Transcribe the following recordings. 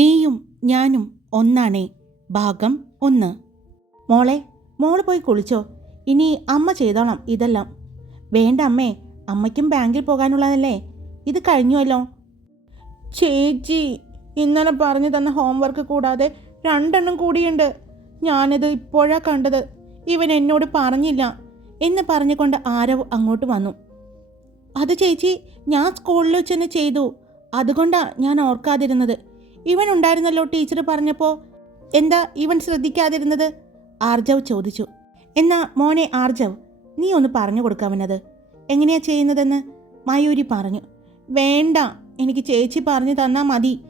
നീയും ഞാനും ഒന്നാണേ. ഭാഗം ഒന്ന്. മോളെ മോൾ പോയി കുളിച്ചോ. ഇനി അമ്മ ചെയ്തോളാം ഇതെല്ലാം. വേണ്ട അമ്മേ അമ്മയ്ക്കും ബാങ്കിൽ പോകാനുള്ളതല്ലേ? ഇത് കഴിഞ്ഞുവല്ലോ. ചേച്ചി ഇന്നലെ പറഞ്ഞു തന്ന ഹോംവർക്ക് കൂടാതെ രണ്ടെണ്ണം കൂടിയുണ്ട്. ഞാനിത് ഇപ്പോഴാ കണ്ടത്. ഇവൻ എന്നോട് പറഞ്ഞില്ല. എന്ന് പറഞ്ഞുകൊണ്ട് ആരവ് അങ്ങോട്ട് വന്നു. അത് ചേച്ചി ഞാൻ സ്കൂളിൽ വെച്ച് തന്നെ ചെയ്തു. അതുകൊണ്ടാണ് ഞാൻ ഓർക്കാതിരുന്നത്. ഇവൻ ഉണ്ടായിരുന്നല്ലോ ടീച്ചർ പറഞ്ഞപ്പോൾ എന്താ ഇവൻ ശ്രദ്ധിക്കാതിരുന്നത്? ആർജവ് ചോദിച്ചു. എന്നാ മോനെ ആർജവ് നീ ഒന്ന് പറഞ്ഞു കൊടുക്കാമെന്നത് എങ്ങനെയാ ചെയ്യുന്നതെന്ന്? മയൂരി പറഞ്ഞു. വേണ്ട എനിക്ക് ചേച്ചി പറഞ്ഞു തന്നാൽ മതി.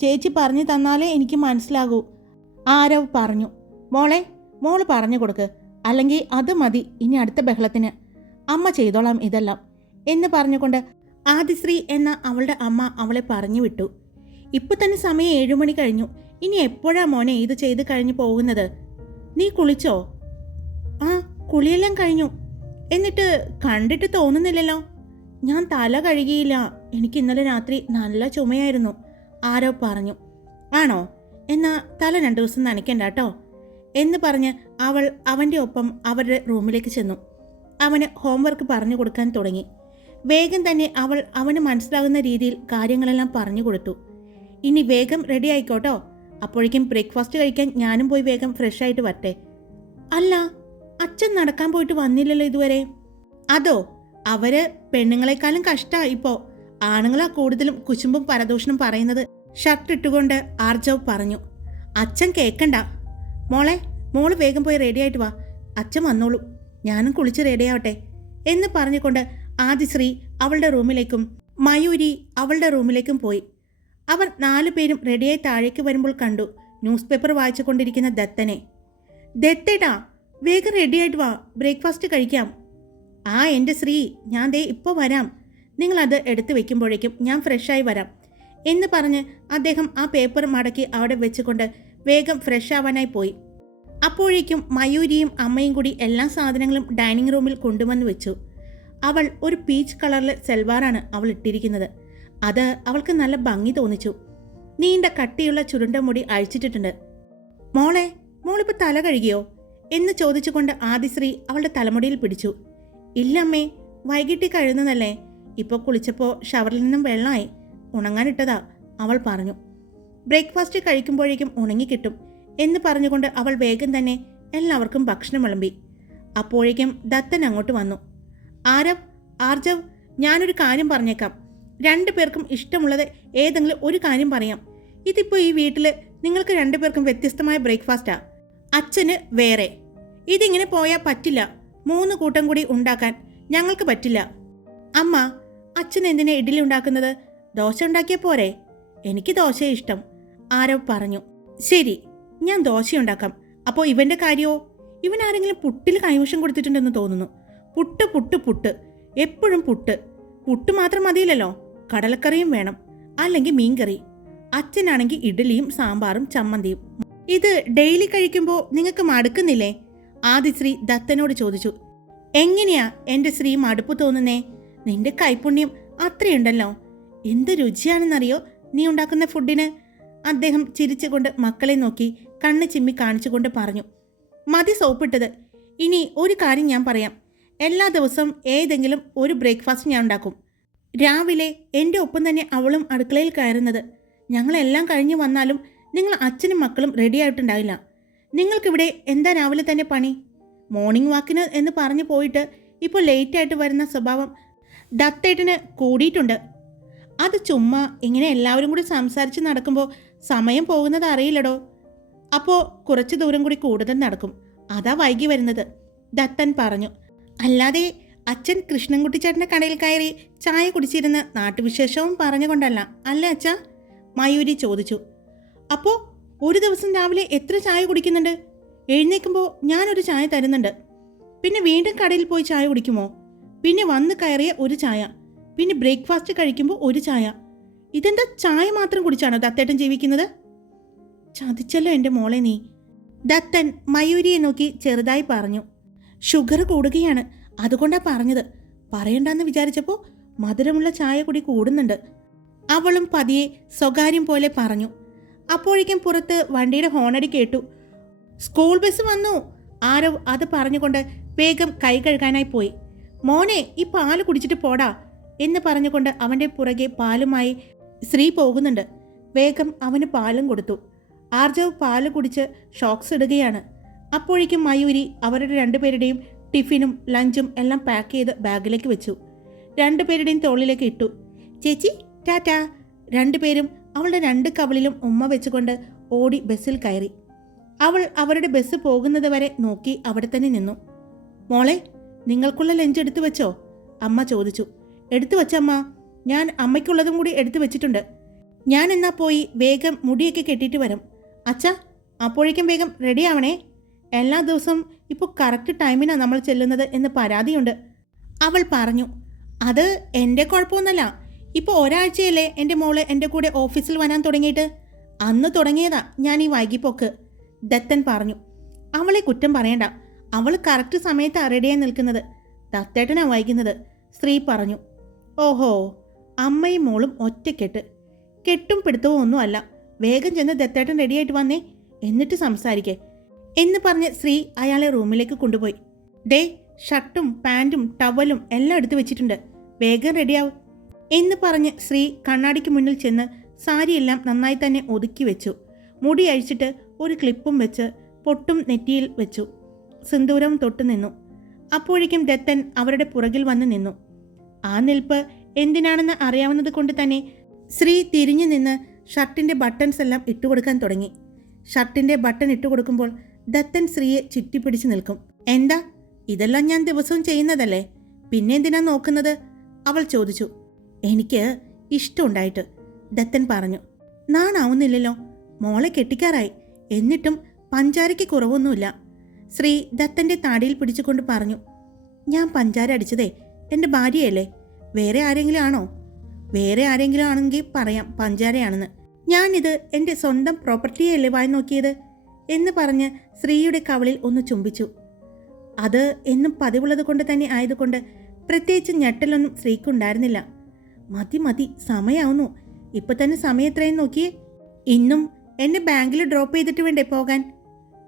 ചേച്ചി പറഞ്ഞു തന്നാലേ എനിക്ക് മനസ്സിലാകൂ. ആരവ് പറഞ്ഞു. മോളെ മോൾ പറഞ്ഞു കൊടുക്ക്. അല്ലെങ്കിൽ അത് മതി ഇനി അടുത്ത ബഹളത്തിന്. അമ്മ ചെയ്തോളാം ഇതെല്ലാം. എന്ന് പറഞ്ഞുകൊണ്ട് ആദിശ്രീ എന്ന അവളുടെ അമ്മ അവളെ പറഞ്ഞു വിട്ടു. ഇപ്പൊ തന്നെ സമയം ഏഴു മണി കഴിഞ്ഞു. ഇനി എപ്പോഴാ മോനെ ഇത് ചെയ്ത് കഴിഞ്ഞു പോകുന്നത്? നീ കുളിച്ചോ? ആ കുളിയെല്ലാം കഴിഞ്ഞു. എന്നിട്ട് കണ്ടിട്ട് തോന്നുന്നില്ലല്ലോ. ഞാൻ തല കഴുകിയില്ല. എനിക്ക് ഇന്നലെ രാത്രി നല്ല ചുമയായിരുന്നു. ആരോ പറഞ്ഞു. ആണോ? എന്നാ തല രണ്ടു ദിവസം നനയ്ക്കണ്ട കേട്ടോ. എന്ന് പറഞ്ഞ് അവൾ അവന്റെ ഒപ്പം അവരുടെ റൂമിലേക്ക് ചെന്നു. അവന് ഹോംവർക്ക് പറഞ്ഞു കൊടുക്കാൻ തുടങ്ങി. വേഗം തന്നെ അവൾ അവന് മനസ്സിലാകുന്ന രീതിയിൽ കാര്യങ്ങളെല്ലാം പറഞ്ഞു കൊടുത്തു. ഇനി വേഗം റെഡി ആയിക്കോട്ടോ. അപ്പോഴേക്കും ബ്രേക്ക്ഫാസ്റ്റ് കഴിക്കാൻ ഞാനും പോയി വേഗം ഫ്രഷ് ആയിട്ട് വരട്ടെ. അല്ല അച്ഛൻ നടക്കാൻ പോയിട്ട് വന്നില്ലല്ലോ ഇതുവരെ. അതോ അവർ പെണ്ണുങ്ങളെക്കാളും കഷ്ടാ ഇപ്പോ. ആണുങ്ങളാ കൂടുതലും കുശുമ്പും പരദൂഷണം പറയുന്നത്. ഷർട്ട് ഇട്ടുകൊണ്ട് ആർജവ് പറഞ്ഞു. അച്ഛൻ കേക്കണ്ട. മോളെ മോൾ വേഗം പോയി റെഡി ആയിട്ട് വാ. അച്ഛൻ വന്നോളൂ. ഞാനും കുളിച്ച് റെഡിയാവട്ടെ എന്ന് പറഞ്ഞുകൊണ്ട് ആദിശ്രീ അവളുടെ റൂമിലേക്കും മയൂരി അവളുടെ റൂമിലേക്കും പോയി. അവർ നാലു പേരും റെഡിയായി താഴേക്ക് വരുമ്പോൾ കണ്ടു ന്യൂസ് പേപ്പർ വായിച്ചു കൊണ്ടിരിക്കുന്ന ദത്തനെ. ദത്തേട്ടാ വേഗം റെഡിയായിട്ട് വാ ബ്രേക്ക്ഫാസ്റ്റ് കഴിക്കാം. ആ എന്റെ ശ്രീ ഞാൻ ദേ ഇപ്പോൾ വരാം. നിങ്ങളത് എടുത്തു വെക്കുമ്പോഴേക്കും ഞാൻ ഫ്രഷായി വരാം എന്ന് പറഞ്ഞ് അദ്ദേഹം ആ പേപ്പർ മടക്കി അവിടെ വെച്ചുകൊണ്ട് വേഗം ഫ്രഷ് ആവാനായി പോയി. അപ്പോഴേക്കും മയൂരിയും അമ്മയും കൂടി എല്ലാ സാധനങ്ങളും ഡൈനിങ് റൂമിൽ കൊണ്ടുവന്ന് വെച്ചു. അവൾ ഒരു പീച്ച് കളറിലെ സെൽവാറാണ് അവൾ ഇട്ടിരിക്കുന്നത്. അത് അവൾക്ക് നല്ല ഭംഗി തോന്നിച്ചു. നീണ്ട കട്ടിയുള്ള ചുരുണ്ട മുടി അഴിച്ചിട്ടിട്ടുണ്ട്. മോളെ മോളിപ്പോൾ തല കഴുകിയോ? എന്ന് ചോദിച്ചുകൊണ്ട് ആദിശ്രീ അവളുടെ തലമുടിയിൽ പിടിച്ചു. ഇല്ലമ്മേ വൈകിട്ട് കഴുകുന്നതല്ലേ. ഇപ്പോൾ കുളിച്ചപ്പോൾ ഷവറിൽ നിന്നും വെള്ളമായി. ഉണങ്ങാനിട്ടതാ അവൾ പറഞ്ഞു. ബ്രേക്ക്ഫാസ്റ്റ് കഴിക്കുമ്പോഴേക്കും ഉണങ്ങിക്കിട്ടും എന്ന് പറഞ്ഞുകൊണ്ട് അവൾ വേഗം തന്നെ എല്ലാവർക്കും ഭക്ഷണം വിളമ്പി. അപ്പോഴേക്കും ദത്തൻ അങ്ങോട്ട് വന്നു. ആരവ് ആർജവ് ഞാനൊരു കാര്യം പറഞ്ഞേക്കാം. രണ്ടു പേർക്കും ഇഷ്ടമുള്ളത് ഏതെങ്കിലും ഒരു കാര്യം പറയാം. ഇതിപ്പോൾ ഈ വീട്ടിൽ നിങ്ങൾക്ക് രണ്ടു പേർക്കും വ്യത്യസ്തമായ ബ്രേക്ക്ഫാസ്റ്റാണ് അച്ഛന് വേറെ. ഇതിങ്ങനെ പോയാൽ പറ്റില്ല. മൂന്ന് കൂട്ടം കൂടി ഉണ്ടാക്കാൻ ഞങ്ങൾക്ക് പറ്റില്ല. അമ്മ അച്ഛൻ എന്തിനാ ഇഡ്ഡലി ഉണ്ടാക്കുന്നത്? ദോശ ഉണ്ടാക്കിയ പോരെ? എനിക്ക് ദോശ ഇഷ്ടം. ആരോ പറഞ്ഞു. ശരി ഞാൻ ദോശ ഉണ്ടാക്കാം. അപ്പോൾ ഇവന്റെ കാര്യമോ ഇവൻ ആരെങ്കിലും പുട്ടിൽ കൈവശം കൊടുത്തിട്ടുണ്ടെന്ന് തോന്നുന്നു. പുട്ട് പുട്ട് പുട്ട്. എപ്പോഴും പുട്ട്. പുട്ട് മാത്രം മതിയില്ലല്ലോ? കടലക്കറിയും വേണം അല്ലെങ്കിൽ മീൻകറി. അച്ഛനാണെങ്കിൽ ഇഡ്ഡലിയും സാമ്പാറും ചമ്മന്തിയും. ഇത് ഡെയിലി കഴിക്കുമ്പോൾ നിങ്ങൾക്ക് മടുക്കുന്നില്ലേ? ആദിശ്രീ ദത്തനോട് ചോദിച്ചു. എങ്ങനെയാ എന്റെ ശ്രീ മടുപ്പ് തോന്നുന്നേ? നിന്റെ കൈപുണ്യം അത്രയുണ്ടല്ലോ. എന്ത് രുചിയാണെന്നറിയോ നീ ഉണ്ടാക്കുന്ന ഫുഡിന്? അദ്ദേഹം ചിരിച്ചുകൊണ്ട് മക്കളെ നോക്കി കണ്ണ് ചിമ്മി കാണിച്ചുകൊണ്ട് പറഞ്ഞു. മതി സോപ്പിട്ടത്. ഇനി ഒരു കാര്യം ഞാൻ പറയാം. എല്ലാ ദിവസവും ഏതെങ്കിലും ഒരു ബ്രേക്ക്ഫാസ്റ്റ് ഞാൻ ഉണ്ടാക്കും. രാവിലെ എന്റെ ഒപ്പം തന്നെ അവളും അടുക്കളയിൽ കയറുന്നത്. ഞങ്ങളെല്ലാം കഴിഞ്ഞ് വന്നാലും നിങ്ങൾ അച്ഛനും മക്കളും റെഡി ആയിട്ടുണ്ടാവില്ല നിങ്ങൾക്കിവിടെ എന്താ രാവിലെ തന്നെ പണി? മോർണിംഗ് വാക്കിന് എന്ന് പറഞ്ഞു പോയിട്ട് ഇപ്പോൾ ലേറ്റ് ആയിട്ട് വരുന്ന സ്വഭാവം ദത്തേട്ടന് കൂടിയിട്ടുണ്ട്. അത് ചുമ്മാ ഇങ്ങനെ എല്ലാവരും കൂടി സംസാരിച്ച് നടക്കുമ്പോൾ സമയം പോകുന്നത് അറിയില്ലടോ. അപ്പോൾ കുറച്ച് ദൂരം കൂടി കൂടുതൽ നടക്കും. അതാ വൈകി വരുന്നത്. ദത്തൻ പറഞ്ഞു. അല്ലാതെ അച്ഛൻ കൃഷ്ണൻകുട്ടിച്ചേട്ടന്റെ കടയിൽ കയറി ചായ കുടിച്ചിരുന്ന് നാട്ടുവിശേഷവും പറഞ്ഞുകൊണ്ടല്ല. അല്ലേ അച്ഛ? മയൂരി ചോദിച്ചു. അപ്പോൾ ഒരു ദിവസം രാവിലെ എത്ര ചായ കുടിക്കുന്നുണ്ട്? എഴുന്നേൽക്കുമ്പോൾ ഞാനൊരു ചായ തരുന്നുണ്ട്. പിന്നെ വീണ്ടും കടയിൽ പോയി ചായ കുടിക്കുമോ? പിന്നെ വന്ന് കയറിയ ഒരു ചായ. പിന്നെ ബ്രേക്ക്ഫാസ്റ്റ് കഴിക്കുമ്പോൾ ഒരു ചായ. ഇതെന്താ ചായ മാത്രം കുടിച്ചാണോ ദത്തേട്ടൻ ജീവിക്കുന്നത്? ചതിച്ചല്ലോ എന്റെ മോളെ നീ. ദത്തൻ മയൂരിയെ നോക്കി ചെറുതായി പറഞ്ഞു. ഷുഗർ കൂടുകയാണ്. അതുകൊണ്ടാ പറഞ്ഞത്. പറയണ്ടെന്ന് വിചാരിച്ചപ്പോൾ മധുരമുള്ള ചായ കുടി കൂടുന്നുണ്ട്. അവളും പതിയെ സ്വകാര്യം പോലെ പറഞ്ഞു. അപ്പോഴേക്കും പുറത്ത് വണ്ടിയുടെ ഹോണടി കേട്ടു. സ്കൂൾ ബസ് വന്നു. ആരോ അത് പറഞ്ഞുകൊണ്ട് വേഗം കൈ കഴുകാനായി പോയി. മോനെ ഈ പാൽ കുടിച്ചിട്ട് പോടാ എന്ന് പറഞ്ഞുകൊണ്ട് അവന്റെ പുറകെ പാലുമായി സ്ത്രീ പോകുന്നുണ്ട്. വേഗം അവന് പാലും കൊടുത്തു. ആർജവ് പാൽ കുടിച്ച് ഷോക്സ് ഇടുകയാണ്. അപ്പോഴേക്കും മയൂരി അവരുടെ രണ്ടുപേരുടെയും ടിഫിനും ലഞ്ചും എല്ലാം പാക്ക് ചെയ്ത് ബാഗിലേക്ക് വെച്ചു. രണ്ടുപേരുടെയും തോളിലേക്ക് ഇട്ടു. ചേച്ചി ടാറ്റാ. രണ്ടുപേരും അവളുടെ രണ്ട് കവളിലും ഉമ്മ വെച്ചുകൊണ്ട് ഓടി ബസ്സിൽ കയറി. അവൾ അവരുടെ ബസ് പോകുന്നത് വരെ നോക്കി അവിടെ തന്നെ നിന്നു. മോളെ നിങ്ങൾക്കുള്ള ലഞ്ച് എടുത്തു വെച്ചോ? അമ്മ ചോദിച്ചു. എടുത്തു വച്ചമ്മ ഞാൻ അമ്മയ്ക്കുള്ളതും കൂടി എടുത്തു വെച്ചിട്ടുണ്ട്. ഞാൻ എന്നാ പോയി വേഗം മുടിയൊക്കെ കെട്ടിയിട്ട് വരും. അച്ഛ അപ്പോഴേക്കും വേഗം റെഡിയാവണേ. എല്ലാ ദിവസവും ഇപ്പോൾ കറക്റ്റ് ടൈമിനാണ് നമ്മൾ ചെല്ലുന്നത് എന്ന് പരാതിയുണ്ട്. അവൾ പറഞ്ഞു അത് എന്റെ കുഴപ്പമൊന്നുമല്ല. ഇപ്പോൾ ഒരാഴ്ചയല്ലേ എന്റെ മോൾ എന്റെ കൂടെ ഓഫീസിൽ വരാൻ തുടങ്ങിയിട്ട്? അന്ന് തുടങ്ങിയതാ ഞാൻ ഈ വൈകിപ്പോക്ക്. ദത്തൻ പറഞ്ഞു അവളെ കുറ്റം പറയണ്ട. അവൾ കറക്റ്റ് സമയത്ത് റെഡിയായി നിൽക്കുന്നത്. ദത്തേട്ടനാണ് വൈകുന്നത്. സ്ത്രീ പറഞ്ഞു ഓഹോ അമ്മയും മോളും ഒറ്റക്കെട്ട്. കെട്ടും പിടുത്തവും ഒന്നുമല്ല. വേഗം ചെന്ന് ദത്തേട്ടൻ റെഡിയായിട്ട് വന്നേ. എന്നിട്ട് സംസാരിക്കേ. എന്ന് പറഞ്ഞ് സ്ത്രീ അയാളെ റൂമിലേക്ക് കൊണ്ടുപോയി. ഡേ ഷർട്ടും പാന്റും ടവലും എല്ലാം എടുത്തു വെച്ചിട്ടുണ്ട്. വേഗം റെഡിയാവും. എന്ന് പറഞ്ഞ് സ്ത്രീ കണ്ണാടിക്ക് മുന്നിൽ ചെന്ന് സാരിയെല്ലാം നന്നായി തന്നെ ഒതുക്കി വെച്ചു. മുടി അഴിച്ചിട്ട് ഒരു ക്ലിപ്പും വെച്ച് പൊട്ടും നെറ്റിയിൽ വെച്ചു. സിന്ദൂരം തൊട്ടു നിന്നു. അപ്പോഴേക്കും ദത്തൻ അവരുടെ പുറകിൽ വന്ന് നിന്നു. ആ നിൽപ്പ് എന്തിനാണെന്ന് അറിയാവുന്നത് കൊണ്ട് തന്നെ ശ്രീ തിരിഞ്ഞു നിന്ന് ഷർട്ടിന്റെ ബട്ടൺസ് എല്ലാം ഇട്ടുകൊടുക്കാൻ തുടങ്ങി. ഷർട്ടിന്റെ ബട്ടൺ ഇട്ടുകൊടുക്കുമ്പോൾ ദത്തൻ ശ്രീയെ ചുറ്റിപ്പിടിച്ചു നിൽക്കും. എന്താ? ഇതെല്ലാം ഞാൻ ദിവസവും ചെയ്യുന്നതല്ലേ? പിന്നെ എന്തിനാ നോക്കുന്നത്? അവൾ ചോദിച്ചു. എനിക്ക് ഇഷ്ടമുണ്ടായിട്ട് ദത്തൻ പറഞ്ഞു. നാണാവുന്നില്ലല്ലോ. മോളെ കെട്ടിക്കാറായി. എന്നിട്ടും പഞ്ചാരയ്ക്ക് കുറവൊന്നുമില്ല. ശ്രീ ദത്തന്റെ താടിയിൽ പിടിച്ചുകൊണ്ട് പറഞ്ഞു. ഞാൻ പഞ്ചാര അടിച്ചതേ എന്റെ ഭാര്യയല്ലേ. വേറെ ആരെങ്കിലും ആണോ? വേറെ ആരെങ്കിലും ആണെങ്കിൽ പറയാം പഞ്ചാരയാണെന്ന്. ഞാനിത് എന്റെ സ്വന്തം പ്രോപ്പർട്ടിയല്ലേ വായി നോക്കിയത്? എന്ന് പറഞ്ഞ് ശ്രീയുടെ കവളിൽ ഒന്ന് ചുംബിച്ചു. അത് എന്നും പതിവുള്ളത് കൊണ്ട് തന്നെ ആയതുകൊണ്ട് പ്രത്യേകിച്ച് ഞെട്ടലൊന്നും സ്ത്രീക്കുണ്ടായിരുന്നില്ല മതി മതി സമയാവുന്നു. ഇപ്പൊ തന്നെ സമയം എത്രയും നോക്കിയേ. ഇന്നും എന്നെ ബാങ്കിൽ ഡ്രോപ്പ് ചെയ്തിട്ട് വേണ്ടേ പോകാൻ?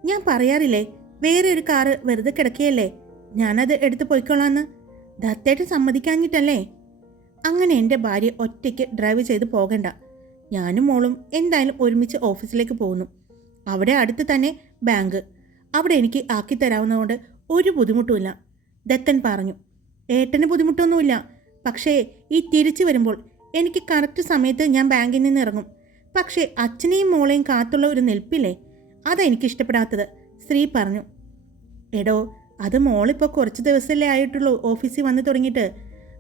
ഞാൻ പറയാറില്ലേ വേറെ ഒരു കാറ് വെറുതെ കിടക്കുകയല്ലേ? ഞാനത് എടുത്ത് പോയിക്കോളാന്ന് ദത്തേട്ട് സമ്മതിക്കാഞ്ഞിട്ടല്ലേ? അങ്ങനെ എന്റെ ഭാര്യ ഒറ്റയ്ക്ക് ഡ്രൈവ് ചെയ്ത് പോകണ്ട. ഞാനും മോളും എന്തായാലും ഒരുമിച്ച് ഓഫീസിലേക്ക് പോകുന്നു. അവിടെ അടുത്ത് തന്നെ ബാങ്ക്. അവിടെ എനിക്ക് ആക്കി തരാവുന്നതുകൊണ്ട് ഒരു ബുദ്ധിമുട്ടുമില്ല. ദത്തൻ പറഞ്ഞു ഏട്ടന് ബുദ്ധിമുട്ടൊന്നുമില്ല. പക്ഷേ ഈ തിരിച്ചു വരുമ്പോൾ എനിക്ക് കറക്റ്റ് സമയത്ത് ഞാൻ ബാങ്കിൽ നിന്ന് ഇറങ്ങും. പക്ഷേ അച്ഛനെയും മോളെയും കാത്തുള്ള ഒരു നിൽപ്പില്ലേ? അതാ എനിക്ക് ഇഷ്ടപ്പെടാത്തത് സ്ത്രീ പറഞ്ഞു. എടോ അത് മോളിപ്പോൾ കുറച്ച് ദിവസമല്ലേ ആയിട്ടുള്ളൂ ഓഫീസിൽ വന്ന് തുടങ്ങിയിട്ട്.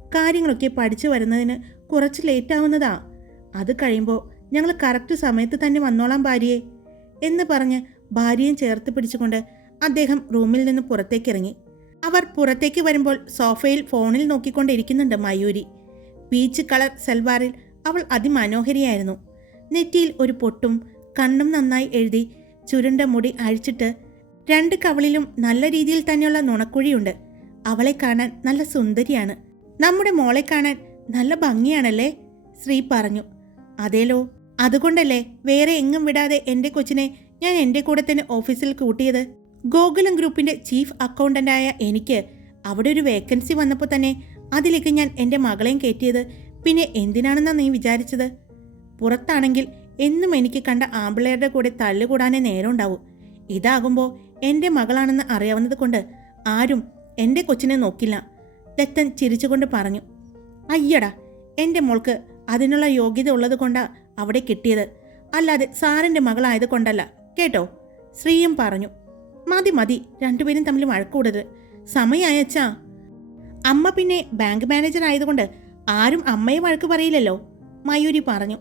കാര്യങ്ങളൊക്കെ പഠിച്ചു വരുന്നതിന് കുറച്ച് ലേറ്റ് ആവുന്നതാ. അത് കഴിയുമ്പോൾ ഞങ്ങൾ കറക്റ്റ് സമയത്ത് തന്നെ വന്നോളാം ഭാര്യയെ. എന്ന് പറഞ്ഞ് ഭാര്യയും ചേർത്ത് പിടിച്ചുകൊണ്ട് അദ്ദേഹം റൂമിൽ നിന്ന് പുറത്തേക്കിറങ്ങി. അവർ പുറത്തേക്ക് വരുമ്പോൾ സോഫയിൽ ഫോണിൽ നോക്കിക്കൊണ്ടിരിക്കുന്നുണ്ട് മയൂരി. പീച്ച് കളർ സൽവാറിൽ അവൾ അതിമനോഹരിയായിരുന്നു. നെറ്റിയിൽ ഒരു പൊട്ടും കണ്ണും നന്നായി എഴുതി ചുരുണ്ട മുടി അഴിച്ചിട്ട് രണ്ട് കവളിലും നല്ല രീതിയിൽ തന്നെയുള്ള നുണക്കുഴിയുണ്ട്. അവളെ കാണാൻ നല്ല സുന്ദരിയാണ്. നമ്മുടെ മോളെ കാണാൻ നല്ല ഭംഗിയാണല്ലേ? ശ്രീ പറഞ്ഞു. അതേലോ? അതുകൊണ്ടല്ലേ വേറെ എങ്ങും വിടാതെ എന്റെ കൊച്ചിനെ ഞാൻ എന്റെ കൂടെ തന്നെ ഓഫീസിൽ കൂട്ടിയത്. ഗോകുലം ഗ്രൂപ്പിന്റെ ചീഫ് അക്കൗണ്ടന്റായ എനിക്ക് അവിടെ ഒരു വേക്കൻസി വന്നപ്പോൾ തന്നെ അതിലേക്ക് ഞാൻ എന്റെ മകളെയും കയറ്റിയത്. പിന്നെ എന്തിനാണെന്നാണ് നീ വിചാരിച്ചത്? പുറത്താണെങ്കിൽ എന്നും എനിക്ക് കണ്ട ആമ്പിളയുടെ കൂടെ തല്ലുകൂടാനേ നേരം ഉണ്ടാവും ഇതാകുമ്പോൾ എന്റെ മകളാണെന്ന് അറിയാവുന്നത് കൊണ്ട് ആരും എന്റെ കൊച്ചിനെ നോക്കില്ല. ദത്തൻ ചിരിച്ചുകൊണ്ട് പറഞ്ഞു അയ്യടാ എന്റെ മോൾക്ക് അതിനുള്ള യോഗ്യത ഉള്ളത് കൊണ്ടാണ് അവിടെ കിട്ടിയത്. അല്ലാതെ സാറിന്റെ മകളായത് കൊണ്ടല്ല. കേട്ടോ. ശ്രീയും പറഞ്ഞു മതി മതി രണ്ടുപേരും തമ്മിൽ വഴക്കൂടരുത് സമയയച്ചാ അമ്മ പിന്നെ ബാങ്ക് മാനേജർ ആയതുകൊണ്ട് ആരും അമ്മയെ വഴക്ക് പറയില്ലല്ലോ മയൂരി പറഞ്ഞു.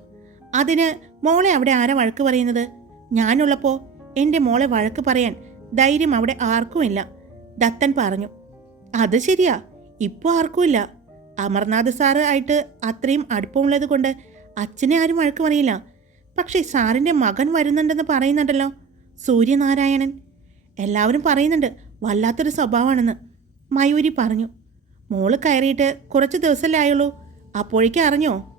അതിന് മോളെ അവിടെ ആരാ വഴക്ക് പറയുന്നത്? ഞാനുള്ളപ്പോൾ എന്റെ മോളെ വഴക്ക് പറയാൻ ധൈര്യം അവിടെ ആർക്കുമില്ല ദത്തൻ പറഞ്ഞു. അത് ശരിയാ ഇപ്പോൾ ആർക്കുമില്ല അമർനാഥ് സാറ് ആയിട്ട് അത്രയും അടുപ്പമുള്ളത് കൊണ്ട് അച്ഛനെ ആരും വഴക്ക് പറയില്ല. പക്ഷേ സാറിന്റെ മകൻ വരുന്നുണ്ടെന്ന് പറയുന്നുണ്ടല്ലോ. സൂര്യനാരായണൻ. എല്ലാവരും പറയുന്നുണ്ട് വല്ലാത്തൊരു സ്വഭാവമാണെന്ന്. മയൂരി പറഞ്ഞു. മോൾ കയറിയിട്ട് കുറച്ച് ദിവസമല്ലേ ആയുള്ളൂ. അപ്പോഴേക്കും അറിഞ്ഞോ?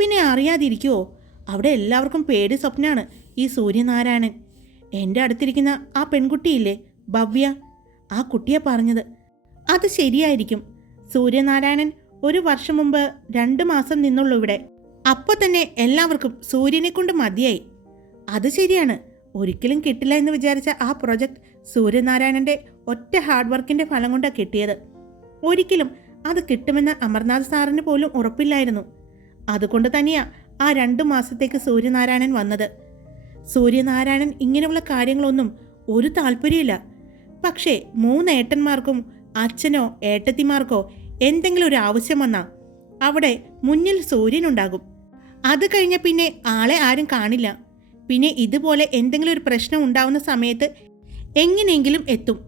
പിന്നെ അറിയാതിരിക്കുവോ? അവിടെ എല്ലാവർക്കും പേടി സ്വപ്നമാണ് ഈ സൂര്യനാരായണൻ. എന്റെ അടുത്തിരിക്കുന്ന ആ പെൺകുട്ടിയില്ലേ ഭവ്യ? ആ കുട്ടിയെ പറഞ്ഞത്. അത് ശരിയായിരിക്കും. സൂര്യനാരായണൻ ഒരു വർഷം മുമ്പ് രണ്ട് മാസം നിന്നുള്ളൂ ഇവിടെ. അപ്പോൾ തന്നെ എല്ലാവർക്കും സൂര്യനെ കൊണ്ട് മതിയായി. അത് ശരിയാണ്. ഒരിക്കലും കിട്ടില്ല എന്ന് വിചാരിച്ച ആ പ്രൊജക്ട് സൂര്യനാരായണന്റെ ഒറ്റ ഹാർഡ് വർക്കിന്റെ ഫലം കൊണ്ടാണ് കിട്ടിയത്. ഒരിക്കലും അത് കിട്ടുമെന്ന് അമർനാഥ് സാറിന് പോലും ഉറപ്പില്ലായിരുന്നു. അതുകൊണ്ട് തന്നെയാ ആ രണ്ടു മാസത്തേക്ക് സൂര്യനാരായണൻ വന്നത്. സൂര്യനാരായണൻ ഇങ്ങനെയുള്ള കാര്യങ്ങളൊന്നും ഒരു താല്പര്യമില്ല പക്ഷേ മൂന്ന് ഏട്ടന്മാർക്കും അച്ഛനോ ഏട്ടത്തിമാർക്കോ എന്തെങ്കിലും ഒരു ആവശ്യം വന്നാൽ അവിടെ മുന്നിൽ സൂര്യനുണ്ടാകും. അത് കഴിഞ്ഞ പിന്നെ ആളെ ആരും കാണില്ല. പിന്നെ ഇതുപോലെ എന്തെങ്കിലും ഒരു പ്രശ്നം ഉണ്ടാവുന്ന സമയത്ത് എങ്ങനെയെങ്കിലും എത്തും.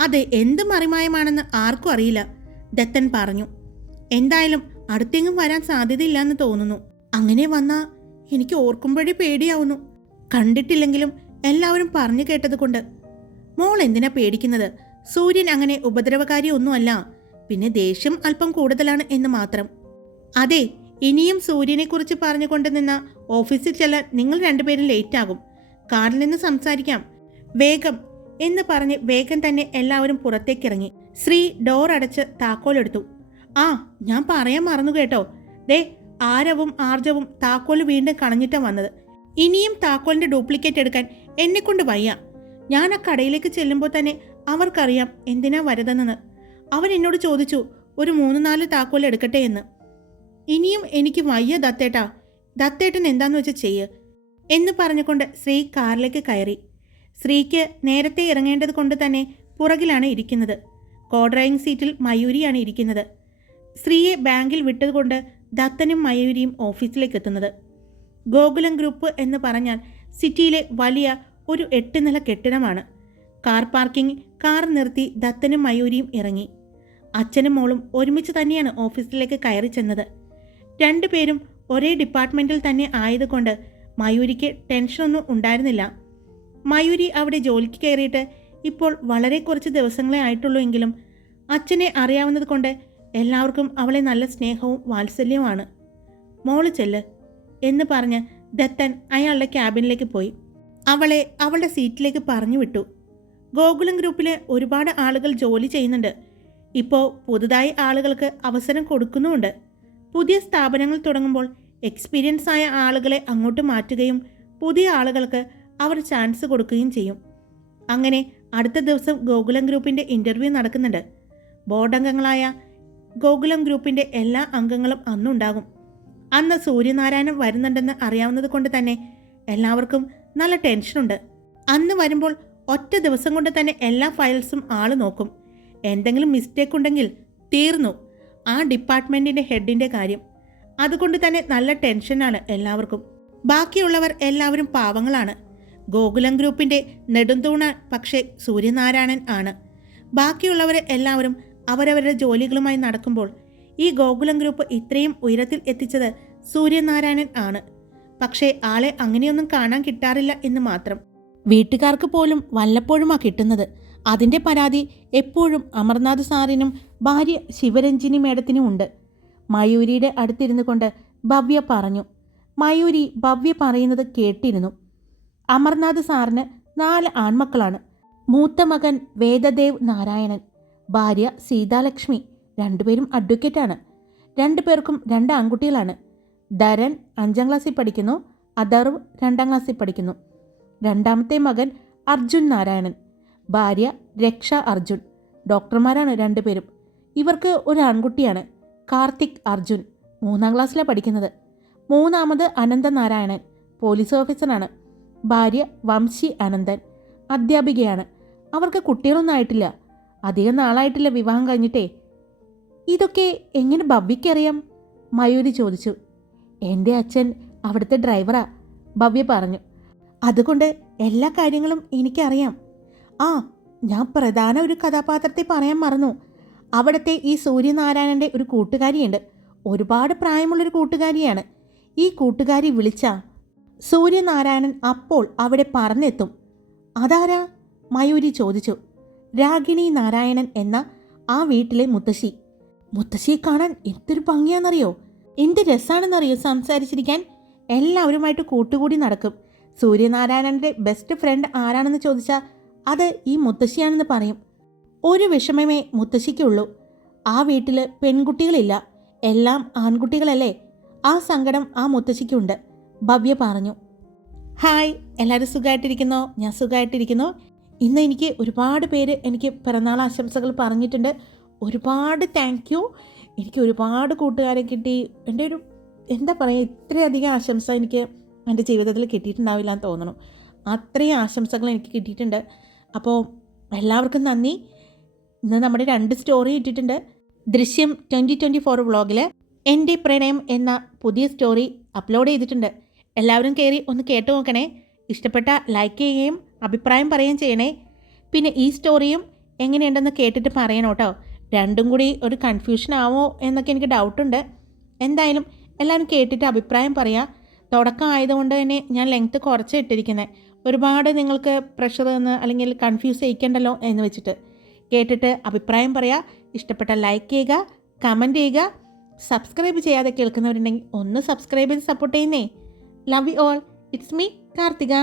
അത് എന്ത് മറിമായമാണെന്ന് ആർക്കും അറിയില്ല ദത്തൻ പറഞ്ഞു. എന്തായാലും അടുത്തെങ്ങും വരാൻ സാധ്യതയില്ല എന്ന് തോന്നുന്നു. അങ്ങനെ വന്നാ എനിക്ക് ഓർക്കുമ്പോഴേ പേടിയാവുന്നു. കണ്ടിട്ടില്ലെങ്കിലും എല്ലാവരും പറഞ്ഞു കേട്ടത് കൊണ്ട് മോൾ എന്തിനാ പേടിക്കുന്നത്? സൂര്യൻ അങ്ങനെ ഉപദ്രവകാരി ഒന്നുമല്ല പിന്നെ ദേഷ്യം അല്പം കൂടുതലാണ് എന്ന് മാത്രം. അതെ ഇനിയും സൂര്യനെ കുറിച്ച് പറഞ്ഞുകൊണ്ട് നിന്ന ഓഫീസിൽ ചെല്ലാൻ നിങ്ങൾ രണ്ടുപേരും ലേറ്റ് ആകും കാറിൽ നിന്ന് സംസാരിക്കാം. വേഗം എന്ന് പറഞ്ഞ് വേഗം തന്നെ എല്ലാവരും പുറത്തേക്കിറങ്ങി. ശ്രീ ഡോർ അടച്ച് താക്കോലെടുത്തു ആ ഞാൻ പറയാൻ മറന്നു കേട്ടോ. ദേ ആരവും ആർജവും താക്കോൽ വീണ്ടും കളഞ്ഞിട്ടാ വന്നത്. ഇനിയും താക്കോലിന്റെ ഡ്യൂപ്ലിക്കേറ്റ് എടുക്കാൻ എന്നെ കൊണ്ട് വയ്യ. ഞാൻ ആ കടയിലേക്ക് ചെല്ലുമ്പോൾ തന്നെ അവർക്കറിയാം എന്തിനാ വരതെന്നെന്ന് അവൻ എന്നോട് ചോദിച്ചു ഒരു മൂന്ന് നാല് താക്കോൽ എടുക്കട്ടെ എന്ന്. ഇനിയും എനിക്ക് വയ്യ ദത്തേട്ടാ. ദത്തേട്ടൻ എന്താന്ന് വെച്ചാൽ ചെയ്യ്. എന്ന് പറഞ്ഞുകൊണ്ട് ശ്രീ കാറിലേക്ക് കയറി. ശ്രീക്ക് നേരത്തെ ഇറങ്ങേണ്ടത് കൊണ്ട് തന്നെ പുറകിലാണ് ഇരിക്കുന്നത്. കോ ഡ്രൈവിംഗ് സീറ്റിൽ മയൂരിയാണ് ഇരിക്കുന്നത്. ശ്രീയെ ബാങ്കിൽ വിട്ടതുകൊണ്ട് ദത്തനും മയൂരിയും ഓഫീസിലേക്ക് എത്തുന്നത്. ഗോകുലം ഗ്രൂപ്പ് എന്ന് പറഞ്ഞാൽ സിറ്റിയിലെ വലിയ ഒരു എട്ട് നില കെട്ടിടമാണ്. കാർ പാർക്കിംഗ് കാർ നിർത്തി ദത്തനും മയൂരിയും ഇറങ്ങി. അച്ഛനും മോളും ഒരുമിച്ച് തന്നെയാണ് ഓഫീസിലേക്ക് കയറി ചെന്നത്. രണ്ടുപേരും ഒരേ ഡിപ്പാർട്ട്മെന്റിൽ തന്നെ ആയതുകൊണ്ട് മയൂരിക്ക് ടെൻഷനൊന്നും ഉണ്ടായിരുന്നില്ല. മയൂരി അവിടെ ജോലിക്ക് കയറിയിട്ട് ഇപ്പോൾ വളരെ കുറച്ച് ദിവസങ്ങളെ ആയിട്ടുള്ളൂ എങ്കിലും അച്ഛനെ അറിയാവുന്നത് കൊണ്ട് എല്ലാവർക്കും അവളെ നല്ല സ്നേഹവും വാത്സല്യവുമാണ്. മോൾ ചെല്ല് എന്ന് പറഞ്ഞ് ദത്തൻ അയാളുടെ ക്യാബിനിലേക്ക് പോയി. അവളെ അവളുടെ സീറ്റിലേക്ക് പറഞ്ഞു വിട്ടു. ഗോകുലം ഗ്രൂപ്പിലെ ഒരുപാട് ആളുകൾ ജോലി ചെയ്യുന്നുണ്ട്. ഇപ്പോൾ പുതുതായി ആളുകൾക്ക് അവസരം കൊടുക്കുന്നുമുണ്ട്. പുതിയ സ്ഥാപനങ്ങൾ തുടങ്ങുമ്പോൾ എക്സ്പീരിയൻസ് ആയ ആളുകളെ അങ്ങോട്ട് മാറ്റുകയും പുതിയ ആളുകൾക്ക് അവർ ചാൻസ് കൊടുക്കുകയും ചെയ്യും. അങ്ങനെ അടുത്ത ദിവസം ഗോകുലം ഗ്രൂപ്പിന്റെ ഇന്റർവ്യൂ നടക്കുന്നുണ്ട്. ബോർഡ് അംഗങ്ങളായ ഗോകുലം ഗ്രൂപ്പിന്റെ എല്ലാ അംഗങ്ങളും അന്നുണ്ടാകും. അന്ന് സൂര്യനാരായണൻ വരുന്നുണ്ടെന്ന് അറിയാവുന്നത് കൊണ്ട് തന്നെ എല്ലാവർക്കും നല്ല ടെൻഷനുണ്ട് അന്ന് വരുമ്പോൾ ഒറ്റ ദിവസം കൊണ്ട് തന്നെ എല്ലാ ഫയൽസും ആൾ നോക്കും. എന്തെങ്കിലും മിസ്റ്റേക്ക് ഉണ്ടെങ്കിൽ തീർന്നു. ആ ഡിപ്പാർട്ട്മെന്റിന്റെ ഹെഡിന്റെ കാര്യം. അതുകൊണ്ട് തന്നെ നല്ല ടെൻഷനാണ് എല്ലാവർക്കും. ബാക്കിയുള്ളവർ എല്ലാവരും പാവങ്ങളാണ്. ഗോകുലം ഗ്രൂപ്പിന്റെ നെടുന്തൂണ പക്ഷേ സൂര്യനാരായണൻ ആണ്. ബാക്കിയുള്ളവരെ എല്ലാവരും അവരവരുടെ ജോലികളുമായി നടക്കുമ്പോൾ ഈ ഗോകുലം ഗ്രൂപ്പ് ഇത്രയും ഉയരത്തിൽ എത്തിച്ചത് സൂര്യനാരായണൻ ആണ്. പക്ഷേ ആളെ അങ്ങനെയൊന്നും കാണാൻ കിട്ടാറില്ല എന്ന് മാത്രം. വീട്ടുകാർക്ക് പോലും വല്ലപ്പോഴുമാണ് കിട്ടുന്നത്. അതിന്റെ പരാതി എപ്പോഴും അമർനാഥ് സാറിനും ഭാര്യ ശിവരഞ്ജിനി മേഡത്തിനും ഉണ്ട്. മയൂരിയുടെ അടുത്തിരുന്നു കൊണ്ട് ഭവ്യ പറഞ്ഞു. മയൂരി ഭവ്യ പറയുന്നത് കേട്ടിരുന്നു. അമർനാഥ് സാറിന് നാല് ആൺമക്കളാണ്. മൂത്ത മകൻ വേദദേവ് നാരായണൻ ഭാര്യ സീതാലക്ഷ്മി രണ്ടുപേരും അഡ്വക്കേറ്റാണ് രണ്ടു പേർക്കും രണ്ട് ആൺകുട്ടികളാണ്. ധരൻ അഞ്ചാം ക്ലാസ്സിൽ പഠിക്കുന്നു അദർവ് രണ്ടാം ക്ലാസ്സിൽ പഠിക്കുന്നു. രണ്ടാമത്തെ മകൻ അർജുൻ നാരായണൻ. ഭാര്യ രക്ഷ അർജുൻ. ഡോക്ടർമാരാണ് രണ്ടുപേരും ഇവർക്ക് ഒരു ആൺകുട്ടിയാണ് കാർത്തിക് അർജുൻ. മൂന്നാം ക്ലാസ്സിലാണ് പഠിക്കുന്നത്. മൂന്നാമത് അനന്തനാരായണൻ പോലീസ് ഓഫീസറാണ്. ഭാര്യ വംശി അനന്തൻ അധ്യാപികയാണ്. അവർക്ക് കുട്ടികളൊന്നും ആയിട്ടില്ല. അധികം നാളായിട്ടില്ല വിവാഹം കഴിഞ്ഞിട്ടേ. ഇതൊക്കെ എങ്ങനെ ഭവ്യക്കറിയാം മയൂരി ചോദിച്ചു. എന്റെ അച്ഛൻ അവിടുത്തെ ഡ്രൈവറാ ഭവ്യ പറഞ്ഞു. അതുകൊണ്ട് എല്ലാ കാര്യങ്ങളും എനിക്കറിയാം. ആ ഞാൻ പ്രധാന ഒരു കഥാപാത്രത്തെ പറയാൻ മറന്നു. അവിടുത്തെ ഈ സൂര്യനാരായണന്റെ ഒരു കൂട്ടുകാരിയുണ്ട്. ഒരുപാട് പ്രായമുള്ളൊരു കൂട്ടുകാരിയാണ്. ഈ കൂട്ടുകാരി വിളിച്ച സൂര്യനാരായണൻ അപ്പോൾ അവിടെ പറന്നെത്തും. അതാരാ? മയൂരി ചോദിച്ചു. രാഗിണി നാരായണൻ എന്ന ആ വീട്ടിലെ മുത്തശ്ശി. മുത്തശ്ശിയെ കാണാൻ എന്തൊരു ഭംഗിയാണെന്നറിയോ? എന്ത് രസാണെന്നറിയോ? സംസാരിച്ചിരിക്കാൻ എല്ലാവരുമായിട്ട് കൂട്ടുകൂടി നടക്കും. സൂര്യനാരായണന്റെ ബെസ്റ്റ് ഫ്രണ്ട് ആരാണെന്ന് ചോദിച്ചാൽ അത് ഈ മുത്തശ്ശിയാണെന്ന് പറയും. ഒരു വിഷമമേ മുത്തശ്ശിക്കുള്ളൂ. ആ വീട്ടിൽ പെൺകുട്ടികളില്ല. എല്ലാം ആൺകുട്ടികളല്ലേ. ആ സങ്കടം ആ മുത്തശ്ശിക്കുണ്ട്. ഭവ്യ പറഞ്ഞു. ഹായ് എല്ലാവരും സുഖമായിട്ടിരിക്കുന്നോ ഞാൻ സുഖമായിട്ടിരിക്കുന്നു ഇന്ന് എനിക്ക് ഒരുപാട് പേര് എനിക്ക് പിറന്നാൾ ആശംസകൾ പറഞ്ഞിട്ടുണ്ട്. ഒരുപാട് താങ്ക് യു എനിക്ക് ഒരുപാട് കൂട്ടുകാരെ കിട്ടി. എന്റെ ഒരു എന്താ പറയുക ഇത്രയധികം ആശംസ എനിക്ക് എന്റെ ജീവിതത്തിൽ കിട്ടിയിട്ടുണ്ടാവില്ല എന്ന് തോന്നണം അത്രയും ആശംസകൾ എനിക്ക് കിട്ടിയിട്ടുണ്ട്. അപ്പോൾ എല്ലാവർക്കും നന്ദി. ഇന്ന് നമ്മുടെ രണ്ട് സ്റ്റോറി ഇട്ടിട്ടുണ്ട്. ദൃശ്യം ട്വന്റി ട്വന്റി ഫോർ വ്ളോഗിൽ എന്റെ പ്രണയം എന്ന പുതിയ സ്റ്റോറി അപ്ലോഡ് ചെയ്തിട്ടുണ്ട്. എല്ലാവരും കയറി ഒന്ന് കേട്ടു നോക്കണേ. ഇഷ്ടപ്പെട്ട ലൈക്ക് ചെയ്യുകയും അഭിപ്രായം പറയുകയും ചെയ്യണേ. പിന്നെ ഈ സ്റ്റോറിയും എങ്ങനെയുണ്ടെന്ന് കേട്ടിട്ട് പറയണം കേട്ടോ. രണ്ടും കൂടി ഒരു കൺഫ്യൂഷൻ ആവോ എന്നൊക്കെ എനിക്ക് ഡൗട്ടുണ്ട് എന്തായാലും എല്ലാവരും കേട്ടിട്ട് അഭിപ്രായം പറയാം. തുടക്കം ആയതുകൊണ്ട് തന്നെ ഞാൻ ലെങ്ത്ത് കുറച്ച് ഇട്ടിരിക്കുന്നത് ഒരുപാട് നിങ്ങൾക്ക് പ്രഷർ തന്ന് അല്ലെങ്കിൽ കൺഫ്യൂസ് ചെയ്യിക്കണ്ടല്ലോ എന്ന് വെച്ചിട്ട് കേട്ടിട്ട് അഭിപ്രായം പറയുക ഇഷ്ടപ്പെട്ട ലൈക്ക് ചെയ്യുക കമന്റ് ചെയ്യുക. സബ്സ്ക്രൈബ് ചെയ്യാതെ കേൾക്കുന്നവരുണ്ടെങ്കിൽ ഒന്ന് സബ്സ്ക്രൈബ് ചെയ്ത് സപ്പോർട്ട് ചെയ്യുന്നേ. Love you all it's me Karthika.